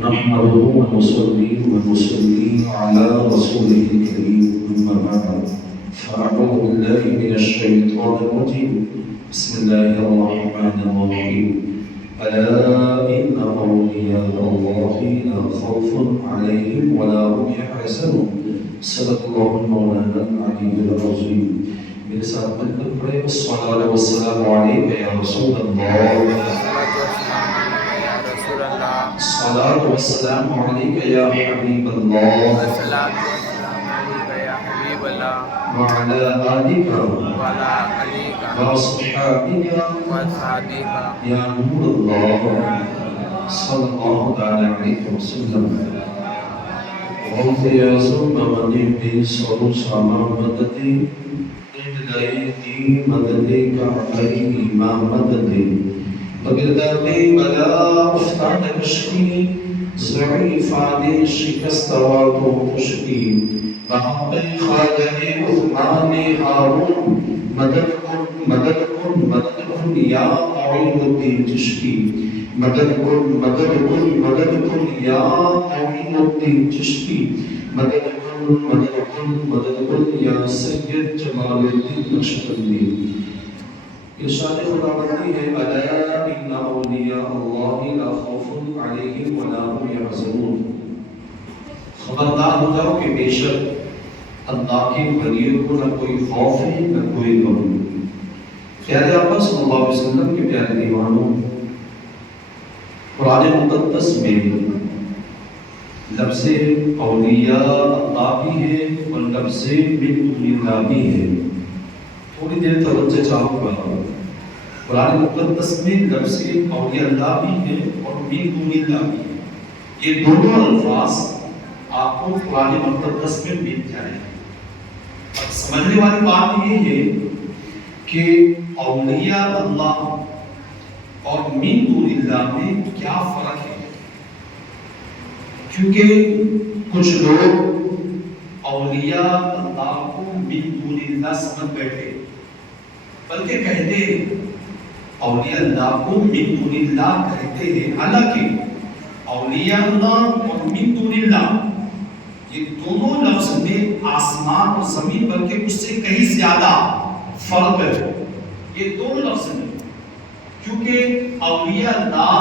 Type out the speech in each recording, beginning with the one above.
نحمده ونصلي ونسلم على رسوله الكريم أما بعد فأعوذ بالله من الشيطان الرجيم بسم الله الرحمن الرحيم ألا إن أولياء الله لا خوف عليهم ولا هم يحزنون صدق الله مولانا العلي العظيم میرے ساتھ مل کر پڑھے الصلاة والسلام علیک یا رسول اللہ الصلاة والسلام علیک یا حبیب اللہ وعلى آلك وصحابك يا نور الله صلى الله تعالى عليه وسلم وفي زمن بصر سما مددي إليتي مددي كعبي ما مددي بقدامي بلا أفتان كشكي ضعيف علي شكستوات خشكي محمد خالد عثمان هارون مددكم مددكم مددكم يا معين الدين تشكي مددكم مددكم مددكم يا معين الدين تشكي مددكم مددكم مددكم يا سيد جمال الدين نقشبندی. ارشاد خداوندی ہے الا ان اولیاء اللہ لا خوف علیہم ولا هم يحزنون. خبردار ہو جاؤ کہ بے شک اللہ کے ولیوں کو نہ کوئی خوف ہے نہ کوئی غم. پیارے آقا صلی اللہ علیہ وسلم کے پیارے دیوانوں، قرآن مقدس میں لفظ اولیاء اللہ بھی ہے اور لفظ من دون اللہ بھی ہے. تھوڑی دیر توجہ چاہوں گا. قرآن مقدس میں لفظ اولیاء اللہ بھی ہے اور من دون اللہ بھی ہے. یہ دونوں الفاظ آپ کو قرآن مقدس میں مل جائیں. سمجھنے والی بات یہ ہے کہ اولیاء اللہ اور من دون اللہ میں کیا فرق ہے. کیونکہ کچھ لوگ اولیاء اللہ کو من دون اللہ سمجھ بیٹھے، بلکہ کہتے ہیں اولیاء اللہ کو من دون اللہ کہتے ہیں. حالانکہ اولیاء اللہ اور من دون اللہ یہ دونوں لفظ میں آسمان اور زمین بلکہ اس سے کہیں زیادہ فرق ہے. یہ دونوں لفظ میں کیونکہ اولیاء اللہ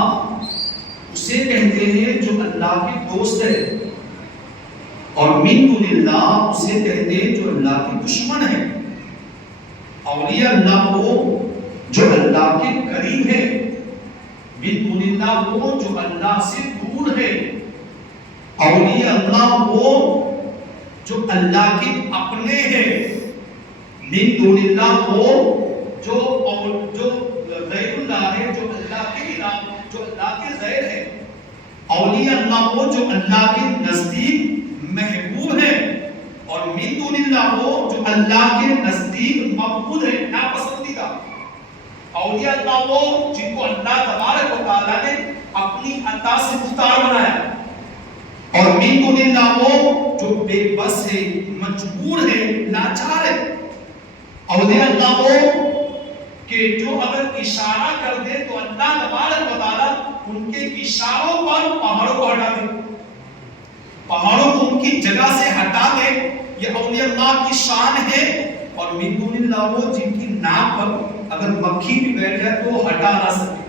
اسے کہتے ہیں جو اللہ کے دوست ہے، اور من دون اللہ اسے کہتے ہیں جو اللہ کے دشمن ہے. اولیاء اللہ وہ جو اللہ کے قریب ہے، من دون اللہ وہ جو اللہ سے دور ہے. اولیاء اللہ وہ جو اللہ کے اپنے ہیں، من دون اللہ وہ جو غیر اللہ ہے، جو اللہ کے علاوہ جو اللہ کے غیر ہے. اولیاء اللہ وہ جو اللہ کے نزدیک محبوب ہے، اور من دون اللہ وہ جو اللہ کے نزدیک مقبول ہے، ناپسندیدہ. اولیاء اللہ وہ جن کو اللہ تبارک و تعالی نے اپنی عطا سے مختار بنایا، اور من دون اللہ وہ جو بے بس ہے، مجبور ہے، لاچار ہے. اولیاء اللہ وہ کہ جو اگر اشارہ کر دے تو اللہ تبارک و تعالی ان کے اشاروں پر پہاڑوں کو ہٹا دے، پہاڑوں کو ان کی جگہ سے ہٹا دے. یہ اولیاء اللہ کی شان ہے. اور من دون اللہ وہ جن کی ناک پر اگر مکھی بھی بیٹھ جائے تو ہٹا نہ سکے،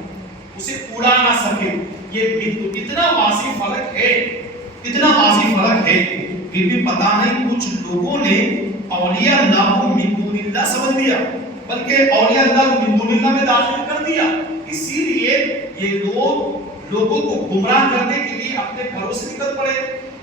اسے اڑا نہ سکے. یہ اتنا واضح فرق ہے، اتنا واضح فرق ہے. پھر بھی پتہ نہیں کچھ لوگوں نے اولیاء اللہ کو من دون اللہ سمجھ لیا، بلکہ اولیاء اللہ کو من دون اللہ میں داخل کر دیا. اسی لیے یہ لوگ لوگوں کو گمراہ کرنے کے لیے اپنے گھروں سے نکل پڑے.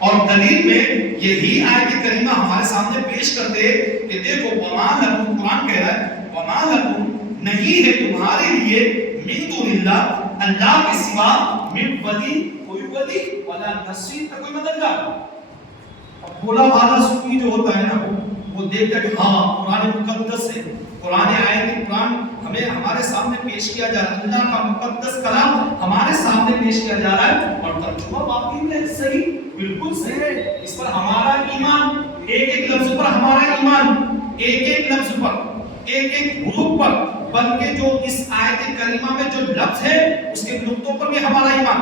اور دلیل میں یہی آیت کریمہ ہمارے سامنے پیش کرتے کہ دیکھو وما لکم، قرآن کہہ رہا ہے وما لکم، نہیں ہے تمہارے لیے من دون اللہ، اللہ کے سوا، من ولی، کوئی ولی، ولا نصیر، کوئی مددگار. اب بولا والا سنی جو ہوتا ہے نا وہ دیکھتا کہ ہاں قرآن مقدس ہے، قرآن آیت قرآن ہمیں ہمارے سامنے پیش کیا جا رہا ہے، اللہ کا مقدس کلام ہمارے سامنے پیش کیا جا رہا ہے، اور ترجمہ واقعی میں صحیح، بالکل صحیح ہے. اس پر ہمارا ایمان، ایک ایک لفظ پر ہمارا ایمان، ایک ایک لفظ پر، ایک ایک حروف پر، بلکہ جو اس آیت کریمہ میں جو لفظ ہے اس کے نقطوں پر بھی ہمارا ایمان.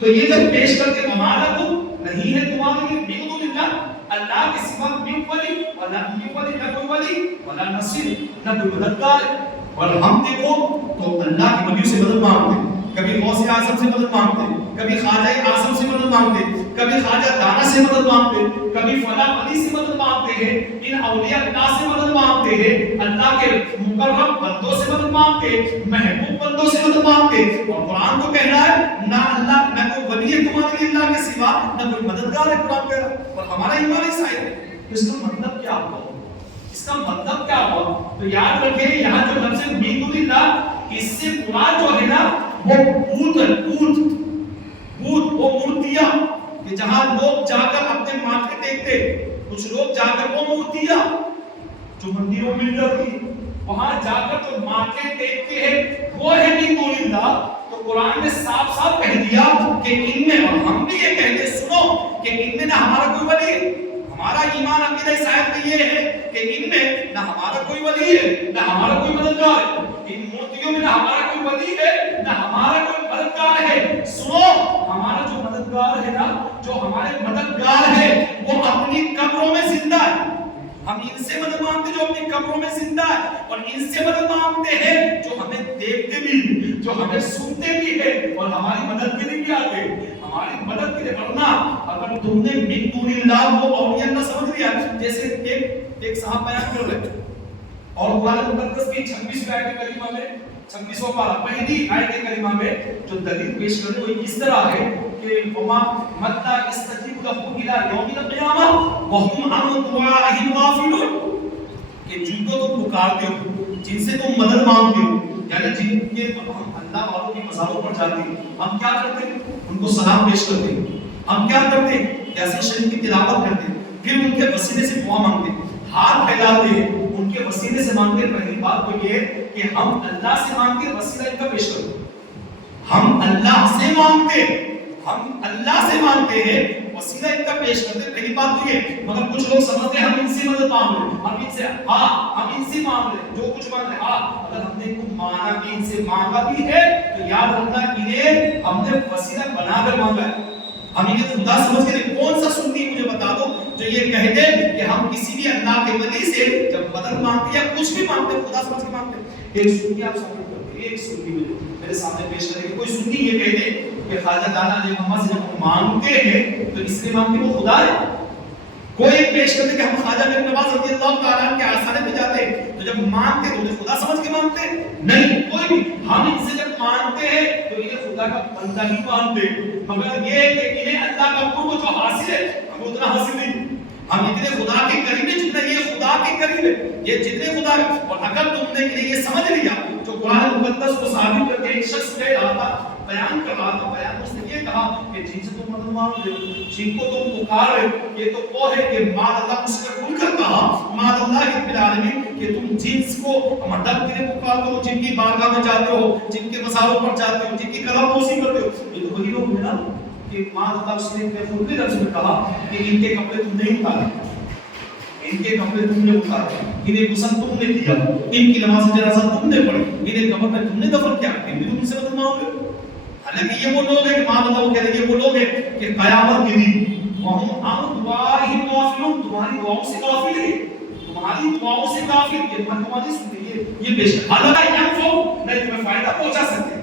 تو یہ جب پیش کرتے وما لکم نہیں ہے تمہارے لیے من دون اللہ اللہ کے سوا من ولی ولا ولی نہ کوئی ولی ولا نصیر نہ کوئی مددگار. اور ہم دیکھو تو اللہ کی ولیوں سے مدد مانگتے ہیں, کبھی غوث اعظم سے مدد مانگتے ہیں, کبھی خواجہ اعظم سے مدد مانگتے ہیں, کبھی خواجہ دانا سے مدد مانگتے ہیں, کبھی فلاں ولی سے مدد مانگتے ہیں, ان اولیاء اللہ سے مدد مانگتے ہیں, اللہ کے مقرب بندوں سے مدد مانگتے ہیں, محبوب بندوں سے مدد مانگتے ہیں. اور قرآن کو کہنا ہے نہ اللہ نہ کوئی ولی ہے تمہارے لیے اللہ کے سوا نہ کوئی مددگار ہے. قرآن کہہ رہا ہے اور ہمارا ایمان اس آیت ہے. اس کا مطلب کیا ہوا؟ اس کا مطلب کیا ہوا؟ تو یاد رکھیں یہاں جو لفظ من دون اللہ اس سے مراد جو ہے نا وہ بت وہ مورتیاں کہ جہاں لوگ جا کر اپنے ماتھے ٹیکتے, کچھ لوگ جا کر وہ مورتیاں جو مندروں میں جاتی وہاں جا کر جو ماتھے ٹیکتے ہیں وہ ہے من دون اللہ. تو قرآن نے صاف صاف کہہ دیا کہ ان میں, اور ہم بھی یہ کہتے سنو کہ ان میں نہ ہمارا کوئی ولی ہے. ہمارا ایمان عقیدہ اس آیت میں یہ ہے کہ ان میں نہ ہمارا کوئی ولی ہے نہ ہمارا کوئی مددگار ہے. ان مورتیوں میں نہ ہمارا کوئی ولی ہے نہ ہمارا کوئی مددگار ہے. سنو ہمارا جو مددگار ہے نا, جو ہمارے مددگار ہے وہ اپنی قبروں میں زندہ ہے. ہم ان سے مدد مانگتے جو اپنی قبروں میں زندہ ہے, اور ان سے مدد مانگتے ہیں جو ہمیں دیکھتے بھی, جو ہمیں سنتے بھی ہے اور ہماری مدد کے لیے بھی آتے ہیں, ہماری مدد کے لیے. ورنہ اگر تم نے من دون اللہ وہ اولیاء اللہ سمجھ لیا, جیسے ایک صاحب بیان کر رہے اور قرآن مقدس کی 26 آیت کریمہ میں 26واں پارہ پہلی آیت کریمہ میں جو دلیل پیش کر رہے وہ اس طرح ہے کہ وما متى استجیب له الى یوم القیامہ وهم عن دعائهم غافلون, کہ جن کو تم پکارتے ہو, جن سے تم مدد مانگتے ہو, یعنی جن کے ہم اللہ والوں کی مزاروں پر جاتے ہیں, ہم کیا کرتے ہیں ان کو سلام پیش کرتے ہیں, ہم کیا کرتے ہیں یاسین شریف کی تلاوت کرتے ہیں, پھر ان کے وسیلے سے دعا مانگتے ہیں, ہاتھ پھیلاتے ہیں, ان کے وسیلے سے مانگتے ہیں. پہلی بات تو یہ کہ ہم اللہ سے مانگتے ہیں, وسیلہ ان کا پیش کرتے ہیں. ہم اللہ سے مانگتے ہیں, ہم اللہ سے مانگتے ہیں, وسیلہ ان کا پیش کرتے ہیں. پہلی بات تو یہ. مگر کچھ لوگ سمجھتے ہیں ہم ان سے مدد مانگ رہے ہیں, ہم ان سے ہم ان سے مانگ رہے ہیں جو کچھ مانگ رہے ہیں. اگر ہم نے کوئی مانا بھی ان سے مانگا بھی ہے تو یاد رکھنا انہیں ہم نے وسیلہ بنا کر مانگا ہے. ہم انہیں خدا سمجھ کے کون سا سنی مجھے بتا دو جو یہ کہتے کہ ہم کسی بھی اللہ کے ولی سے جب مدد مانگتے یا کچھ بھی مانگتے خدا سمجھ کے مانگتے. ایک سنی آپ سمجھ کرتے, ایک سنی میرے سامنے پیش کرے کہ کوئی سنی یہ کہتے کہ خواجہ دانا علیہ محمد سے جب مانگتے ہیں تو اس لیے مانگتے وہ خدا ہے. کوئی ایک پیش کرتے کہ ہم خواجہ بن نواز رضی اللہ تعالیٰ کے آستانے پہ جاتے ہیں تو جب مانگتے تو انہیں خدا سمجھ کے مانگتے نہیں, کوئی بھی. ہم ان سے جب مانگتے ہیں تو انہیں خدا کا بندہ ہی مانگتے, مگر یہ کہ انہیں اللہ کا قرب جو حاصل ہے ہمیں اتنا حاصل نہیں. ہم اتنے خدا کے قریب ہیں جتنا یہ خدا کے قریب ہے, یہ جتنے خدا ہے. اور اگر تم نے انہیں یہ سمجھ لیا جو قرآن مقدس کو ثابت کر کے ایک شخص کہہ رہا تھا, بیان کر رہا تھا, بیان اس نے یہ کہا کہ جن سے تم مدد مانگ رہے ہو, جن کو تم پکار رہے ہو, یہ تو وہ ہے کہ ماد اللہ, اس نے کھل کر کہا ماد اللہ رب العالمین کہ تم جنس کو مدد کے لیے پکارتے ہو, جن کی بارگاہ میں جاتے ہو, جن کے مزاروں پر جاتے ہو, جن کی کلام پوسی کرتے ہو. یہ تو وہی لوگ ہیں نا کہ ماد اللہ اس نے خود کے لفظ میں کہا کہ ان کے کپڑے تم نہیں اتارے, ان کے کپڑے تم نے اتارے, انہیں غسل تم نے دیا, ان کی نماز جنازہ تم نے پڑھی, انہیں قبر میں تم نے دفن کیا, ان بھی تم سے مدد مانگ رہے ہو. حالانکہ یہ وہ لوگ ہیں کہ ماں اللہ وہ کہہ رہے ہیں یہ وہ لوگ ہیں کہ قیامت کے دن وہم عن دعائهم غافلون, تمہاری دعاؤں سے غافل ہیں, تمہاری دعاؤں سے غافل. یہ تمہاری سنیے یہ پیش حالانکہ ینفو نہ تمہیں فائدہ پہنچا سکتے,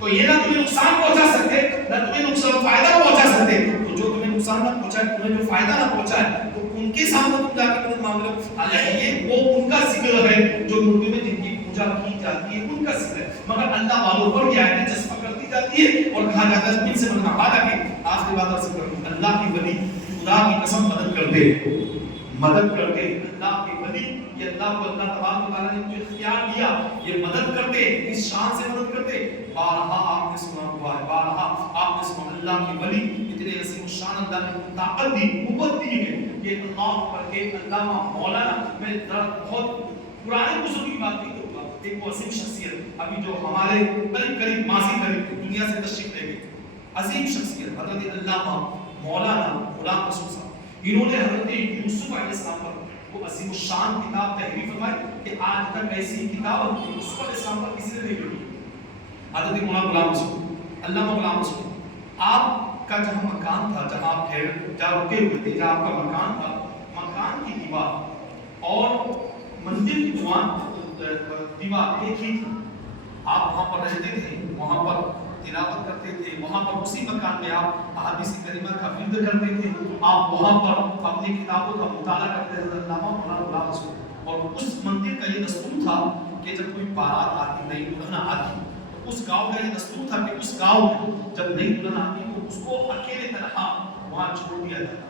تو یہ نہ تمہیں نقصان پہنچا سکتے نہ تمہیں نقصان فائدہ پہنچا سکتے. تو جو تمہیں نقصان نہ پہنچائے, تمہیں جو فائدہ نہ پہنچائے, تو ان کے سامنے تم جا کے مدد مانگ لو. حالانکہ یہ وہ ان کا ذکر ہے جو مردوں میں جن کی پوجا کی جاتی ہے, ان کا ذکر ہے. مگر اللہ والوں پر یہ آیت جذب کرتی جاتی ہے اور کہا جاتا ہے ان سے مدد. حالانکہ آخری بات عرض کروں, اللہ کی ولی خدا کی قسم مدد کرتے اللہ کے ولی, یہ اللہ کو اللہ تبارک و تعالیٰ نے جو اختیار دیا یہ مدد کرتے, اس شان سے مدد کرتے. بارہا آپ نے سنا ہوا ہے, بارہا آپ نے سنا اللہ کی ولی اتنے عظیم الشان اللہ نے طاقت دی, قوت دی ہے. یہ اللہ پر کے علامہ مولانا, میں بہت پرانے بزرگ کی بات نہیں کروں گا, ایک وہ عظیم شخصیت ابھی جو ہمارے قریب ماضی قریب دنیا سے تشریف لے گئی, عظیم شخصیت حضرت علامہ مولانا غلام رسول صاحب. انہوں نے حضرت یوسف علیہ السلام پر وہ عظیم الشان کتاب تحریر فرمائی کہ آج تک ایسی کتاب یوسف علیہ السلام پر کسی نے نہیں لکھی. حضرت مولانا غلام رسول, علامہ غلام رسول, آپ کا جہاں مکان تھا، جہاں آپ جہاں رکے ہوئے تھے، جہاں آپ کا مکان تھا، مکان کی دیوار اور مندر کی دیوار ایک ہی تھی. آپ وہاں پر رہتے تھے، وہاں پر تلاوت کرتے تھے، وہاں پر اسی مکان میں آپ احادیث کریمہ کا ورد کرتے تھے، آپ وہاں پر اپنی کتابوں کا مطالعہ کرتے تھے. حضرت علامہ مولانا غلام رسول. اور اس مندر کا یہ دستور تھا کہ جب کوئی بارات آتی، نئی دلہن آتی، تو اس گاؤں کا یہ دستور تھا کہ اس گاؤں میں جب نئی دلہن آتی تو اس کو اکیلے تنہا وہاں چھوڑ دیا جاتا.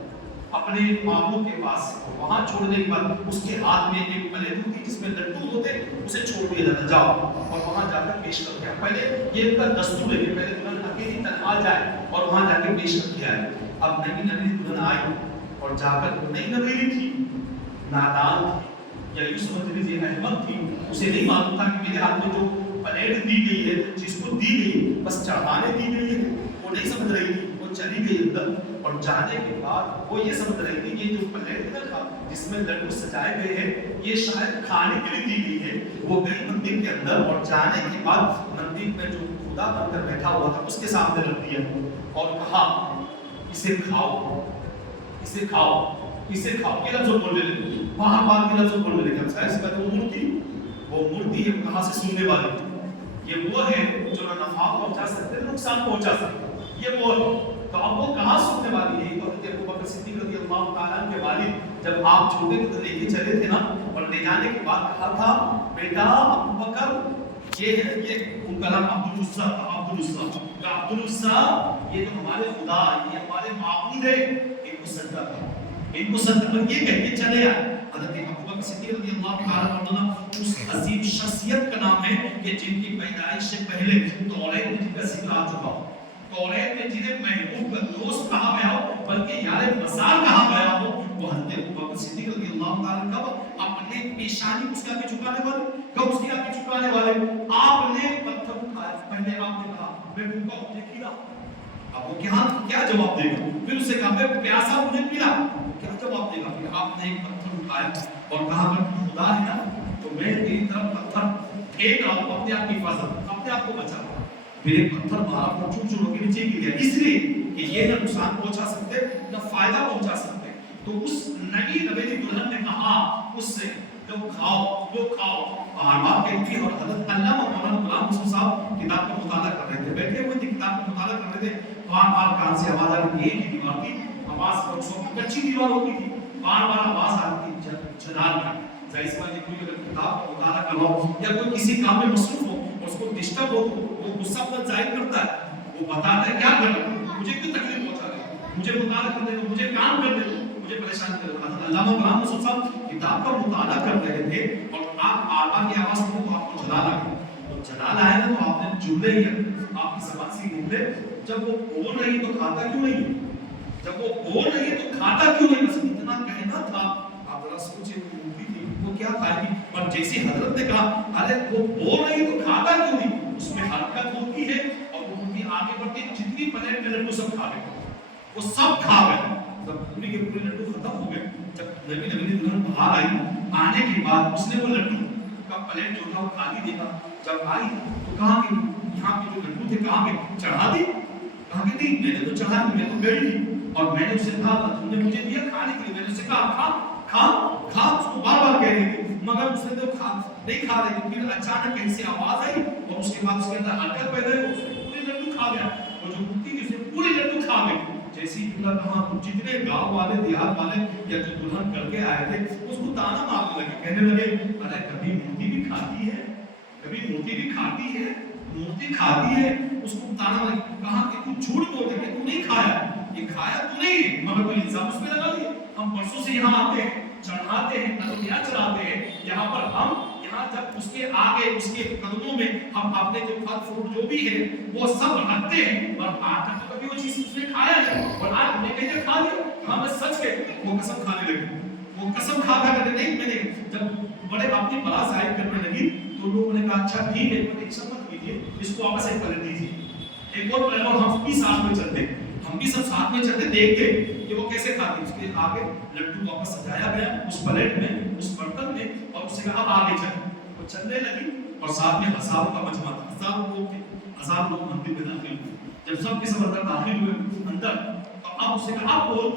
اپنے ماموں کے پاس وہاں چھوڑنے کے بعد اس کے ہاتھ میں ایک پلیٹ ہوتی جس میں لڈو ہوتے، اسے چھوڑ دیا جاتا، جاؤ اور وہاں جا کر پیش کر کے. پہلے یہ ان کا دستور ہے کہ پہلے دلہن اکیلی تنہا جائے اور وہاں جا کے پیش کر کے آئے. اب نئی نویلی دلہن آئی اور جا کر نئی نویلی تھی، نادان تھی، یا یوں سمجھ لیجیے احمد تھی، اسے نہیں معلوم تھا کہ میرے ہاتھ میں جو پلیٹ دی گئی ہے، جس کو دی گئی بس چڑھانے دی گئی ہے، وہ نہیں سمجھ رہی تھی. وہ چلی گئی اندر اور جانے کے بعد وہ یہ سمجھ رہی تھی یہ جو پلیٹ تھا جس میں لڈو سجائے گئے ہیں یہ شاید کھانے کے لیے دی گئی ہے. وہ گئی مندر کے اندر اور جانے کے بعد مندر میں جو خدا بن کر بیٹھا ہوا تھا اس کے سامنے رکھ دیا اور کہا اسے کھاؤ، اسے کھاؤ، اسے کھاؤ. یہ لفظ بولنے لگے، وہاں بات کے لفظ بولنے لگے. اب ظاہر سی بات ہے وہ مورتی ہے، کہاں سے سننے والی. یہ وہ ہے جو نہ نفع پہنچا سکتے نہ نقصان پہنچا سکتے، یہ وہ ہے. تو اب وہ کہاں سننے والی ہے؟ حضرت ابوبکر صدیق رضی اللہ تعالیٰ عنہ کے والد جب آپ چھوٹے تھے لے کے چلے تھے نا، اور لے جانے کے بعد کہا تھا بیٹا ابوبکر یہ ہے، یہ ان کا نام عبدالعزیٰ تھا. عبدالعزیٰ یہ تو ہمارے خدا، یہ ہمارے معبود ہے، ان کو سجدہ کرو، ان کو سجدہ کرو. یہ کہہ کے چلے آئے. حضرت ابوبکر صدیق رضی اللہ تعالیٰ عنہ اس عظیم شخصیت کا نام ہے کہ جن کی پیدائش سے پہلے توریت میں جن کا ذکر آ چکا ہو، توریت میں جنہیں محبوب کا دوست کہا گیا ہو بلکہ یار مزار کہا گیا ہو، وہ حضرت ابوبکر صدیق رضی اللہ تعالیٰ کب اپنے پیشانی اس کے آگے جھکانے والے، کب اس کے آگے جھکانے والے. آپ نے پتھر اٹھایا، پہلے آپ نے کہا میں بھوکا ہوں مجھے کھلا. اب وہ کیا جواب دے گا؟ پھر اس سے کہا میں پیاسا مجھے پلا. کیا جواب دے گا؟ پھر آپ نے ایک پتھر اٹھایا اور کہا اگر خدا ہے نا تو میں تیری طرف پتھر پھینک رہا ہوں اپنے آپ کی حفاظت، اپنے آپ کو بچا. پھر ایک پتھر مارا اور چوٹ چوٹ کے نیچے گر گیا، اس لیے کہ یہ نہ نقصان پہنچا سکتے نہ فائدہ پہنچا سکتے. تو اس نئی نویلی دلہن نے کہا اس سے لو کھاؤ، لو کھاؤ. بار بار کہتی ہے. اور حضرت علامہ مولانا غلام رسول صاحب کتاب کا مطالعہ کر رہے تھے، بیٹھے ہوئے تھے کتاب کا مطالعہ کر رہے تھے. بار بار کان سے آواز آ رہی تھی، ایک ہی دیوار تھی، آواز کچی دیوار ہوتی تھی، بار بار آواز آ رہی تھی جلال کا. ظاہر سی بات ہے کوئی اگر کتاب کا مطالعہ کر رہا ہو یا کوئی کسی کام میں مصروف ہو اور اس کو ڈسٹرب ہو تو وہ غصہ اپنا ظاہر کرتا ہے، وہ بتاتا ہے کیا کر رہا ہوں، مجھے کیوں تکلیف پہنچا رہے ہو، مجھے مطالعہ کرنے دو، مجھے کام کرنے دو، مجھے پریشان کر رہا ہے. علامہ غلام رسول صاحب کتاب کا مطالعہ کر رہے تھے اور آپ آبا کی آواز سنو تو آپ کو جلال آ گیا. تو جلال آیا نا تو آپ نے جملے ہی آپ کی زبان سے نکلے، جب وہ بول رہی تو کھاتا کیوں نہیں، جب وہ بول رہی ہے تو کھاتا کیوں نہیں. بس اتنا کہنا تھا. آپ ذرا سوچیں وہ کیا کھائے گی. اور جیسی حضرت نے کہا ارے وہ بول رہی تو کھاتا کیوں نہیں، اس میں حرکت ہوتی ہے اور وہ ہوتی آگے بڑھتی. جتنی پلیٹ میں لڈو سب کھا گئے، وہ سب کھا گئے، سب پوری کے پورے لڈو ختم ہو گئے. جب نبی دلہن باہر آئی آنے کے بعد اس نے وہ لڈو کا پلیٹ جو تھا وہ خالی دیکھا. جب آئی تو کہا کہ یہاں کے جو لڈو تھے کہاں کے چڑھا دی. کہا کہ نہیں میں نے تو چڑھا دی، میں تو گئی تھی اور میں نے اسے کہا تم نے مجھے دیا کھانے کے لیے، میں نے اسے کہا کھا کھا کھا. اس کو بار بار کہہ رہی تھی مگر اس نے تو نہیں کھا رہی تھی. پھر اچانک کہیں سے آواز آئی اور اس کے بعد اس کے اندر حرکت پیدا ہوئی، اس نے پورے لڈو کھا گیا. وہ جو مٹی تھی اس نے پوری لڈو کھا گئی. جیسی دلہن کہاں جتنے گاؤں والے دیہات والے یا جو دلہن کر کے آئے تھے اس کو تانا مارنے لگے، کہنے لگے ارے کبھی مورتی بھی کھاتی ہے، کبھی مورتی بھی کھاتی ہے، مورتی کھاتی ہے. اس کو تانا لگے. کہا کہ تو جھوٹ بول رہی ہے، تو نہیں کھایا، یہ کھایا تو نہیں، مگر کوئی الزام اس پہ لگا دیا. ہم برسوں سے یہاں آتے ہیں، چڑھاتے ہیں، ادویات چڑھاتے ہیں یہاں پر. ہم یہاں جب اس کے آگے اس کے قدموں میں ہم اپنے جو پھل فروٹ جو بھی ہے وہ سب رکھتے ہیں. اور آج تک تو کبھی وہ چیز اس نے کھایا ہے اور آج ہم نے کہیں کھا لیا. ہم سچ کے وہ قسم کھانے لگے، وہ قسم کھا کر کہتے نہیں. میں نے جب بڑے اپنی بلا ظاہر کرنے لگی تو لوگوں نے کہا اچھا ٹھیک ہے پر ایک سمت کیجیے، اس کو واپس ایک پلٹ دیجیے، ایک اور پلٹ. اور ہم بھی ساتھ میں چلتے، ہم بھی سب ساتھ میں چلتے دیکھتے کہ وہ کیسے کھاتے. اس کے آگے لڈو واپس سجایا گیا اس پلیٹ میں، اس برتن میں، اور اس سے کہا اب آگے چلیں. وہ چلنے لگی اور ساتھ میں ہزاروں کا مجمع تھا، ہزاروں لوگ مندر میں داخل ہوئے. جب سب کے سب اندر داخل ہوئے اندر، تو اب اسے کہا اب بول،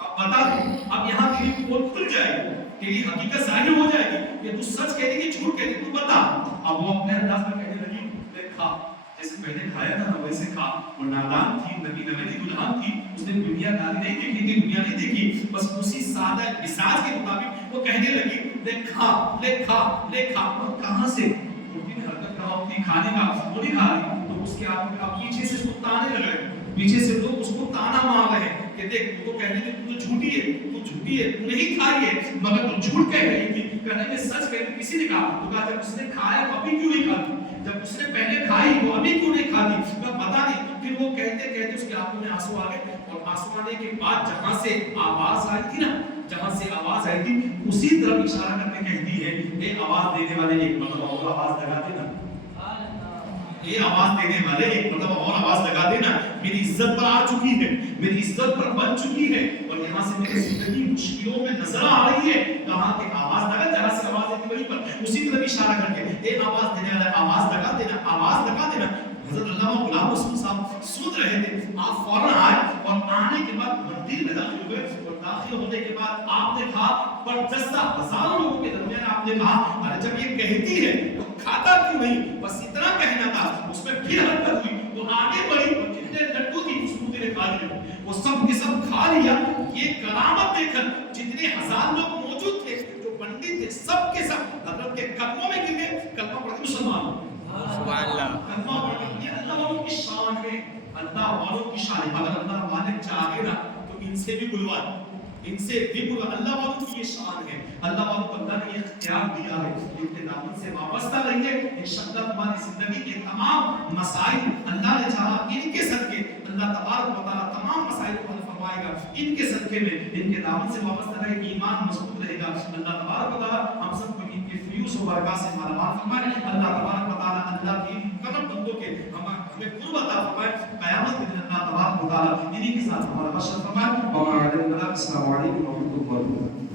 اب بتا دے، اب یہاں تیری پول کھل جائے گی، تیری حقیقت ظاہر ہو جائے گی کہ تو سچ کہہ رہی کہ جھوٹ کہہ رہی، تو بتا۔ اب وہ اپنے انداز میں کہنے لگی دیکھا جیسے پہلے کھایا تھا ویسے کھا، وہ نادان تھی، نبی نویدی دلہن تھی، اس نے دنیا داری نہیں دیکھی تھی، دنیا نہیں دیکھی، بس اسی سادہ مزاج کے مطابق وہ کہنے لگی دیکھ کھا لے کھا لے کھا۔ اور کہاں سے روٹی میں حرکت کہاں ہوتی کھانے کا، وہ نہیں کھا رہی، تو اس کے آپ پیچھے سے اس کو تانے لگ رہے، پیچھے سے لوگ اس کو تانا مار رہے ہیں کہ دیکھ تو کہنے تو جھوٹی ہے، تو جھوٹی ہے، تو نہیں کھائی ہے، مگر تو جھوٹ کہہ رہی تھی، کہنے میں سچ کہہ رہی، کسی نے کہا، تو کہا جب اس نے کھایا تو ابھی کیوں نہیں کھاتی، جب اس نے پہلے کھائی تو ابھی کیوں نہیں کھاتی، تو پتا نہیں۔ پھر وہ کہتے کہتے اس کی آنکھوں میں آنسو آ گئے، اور آنسو آنے کے بعد جہاں سے آواز آئی تھی نا، جہاں سے آواز آئی تھی اسی طرف اشارہ کرتے کہتی ہے اے آواز دینے والے ایک مرتبہ اور آواز لگا دینا، یہ آواز دینے والے ایک مرتبہ اور آواز لگا دینا، میری عزت پر آ چکی ہے، میری عزت پر بن چکی ہے، اور یہاں سے میری زندگی مشکلوں میں نظر آ رہی ہے، کہاں کہ آواز لگا، جہاں سے آواز آتی وہیں پر اسی طرف اشارہ کر کے اے آواز دینے والا آواز لگا دینا، آواز لگا دینا۔ حضرت علامہ غلام رسول صاحب سن رہے تھے، آپ فوراً آئے، اور آنے کے بعد مندر میں داخل ہوئے، اور داخل ہونے کے بعد آپ نے کہا پر جسا ہزاروں لوگوں کے درمیان آپ نے کہا ارے جب یہ کہتی ہے تو کھاتا کیوں نہیں، بس اتنا کہنا تھا، اس میں پھر حرکت ہوئی، تو آگے بڑھی اور جتنے لڈو تھی اس کو نے کھا لیا، وہ سب کے سب کھا لیا۔ یہ کرامت دیکھ کر جتنے ہزار لوگ موجود تھے، جو پنڈت تھے، سب کے سب حضرت کے قدموں میں گر گئے، کلمہ پڑھ کے مسلمان ہو گئے۔ سبحان اللہ، کلمہ پڑھ کے، یہ اللہ والوں کی شان ہے، اللہ والوں کی شان ہے۔ اگر اللہ مالک چاہے نا تو ان سے بھی بلوائے، ان سے بھی بلوائے، اللہ والوں کی یہ شان ہے، اللہ والوں کو اللہ نے یہ اختیار دیا ہے، ان کے دامن سے وابستہ رہیے، انشاءاللہ تمہاری زندگی کے تمام مسائل اللہ نے چاہا ان کے صدقے اللہ تبارک و تعالیٰ تمام مسائل کو حل فرمائے گا، ان کے صدقے میں ان کے دامن سے وابستہ رہے، ایمان مضبوط رہے گا، اللہ تبارک و تعالیٰ ہم سب کو ان کے فیوز و برکات سے مالا مال فرمائے، اللہ تبارک و تعالیٰ اللہ کی کرم بندوں کے ہمیں قرب عطا فرمائے، قیامت کے دن اللہ تبارک و تعالیٰ انہی کے ساتھ ہمارا بشر فرمائے۔ السلام علیکم و رحمۃ اللہ وبرکاتہ۔